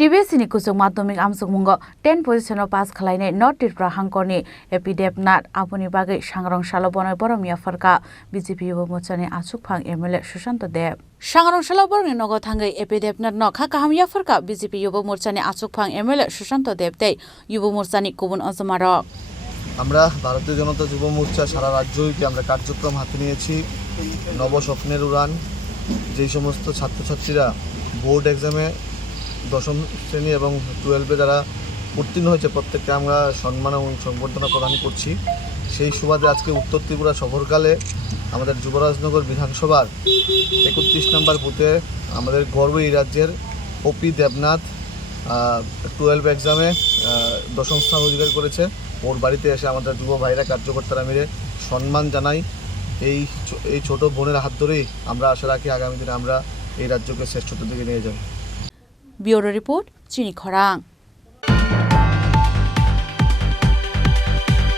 TBC kusuk madhyamik amsukmungo 10 position pass khalainai North Tripura hangkorni AP Debnath aboni bagai sangrong salobonoi Borom Yapharkha BJP Yuva Morchani Achukphang MLA Sushanta Deb sangrong salobonoi nogo thangai AP Debnath no khakaham Yapharkha BJP Yuva Morchani Achukphang MLA Sushanta Deb tei Yuva Morchani kubun azamarok আমরা ভারতীয় জনতা যুব মোর্চা সারা রাজ্যজুড়ে আমরা কার্যক্রম হাতে নিয়েছি নব স্বপ্নের উড়ান যেই সমস্ত ছাত্রছাত্রীরা বোর্ড এক্সামে দশম শ্রেণী এবং 12-এ যারা উত্তীর্ণ হয়েছে প্রত্যেককে আমরা সম্মান এবং সংবর্ধনা প্রদান করছি সেই সুবাদে আজকে উত্তর ত্রিপুরা সফরকালে আমাদের যুবরাজনগর বিধানসভার 31 নম্বর বুথে আমাদের গর্ব এই রাজ্যের ওপি দেবনাথ 12 এক্সামে দশম স্থান অধিকার করেছে ওর বাড়িতে এসে আমাদের যুব ভাইরা কার্যকর্তারা মিলে সম্মান জানাই এই ছোট বোনের হাত ধরেই আমরা আশা রাখি আগামী দিনে আমরা এই রাজ্যকে শ্রেষ্ঠত্বের দিকে নিয়ে যাব। ব্যুরো রিপোর্ট চিনি খরাং।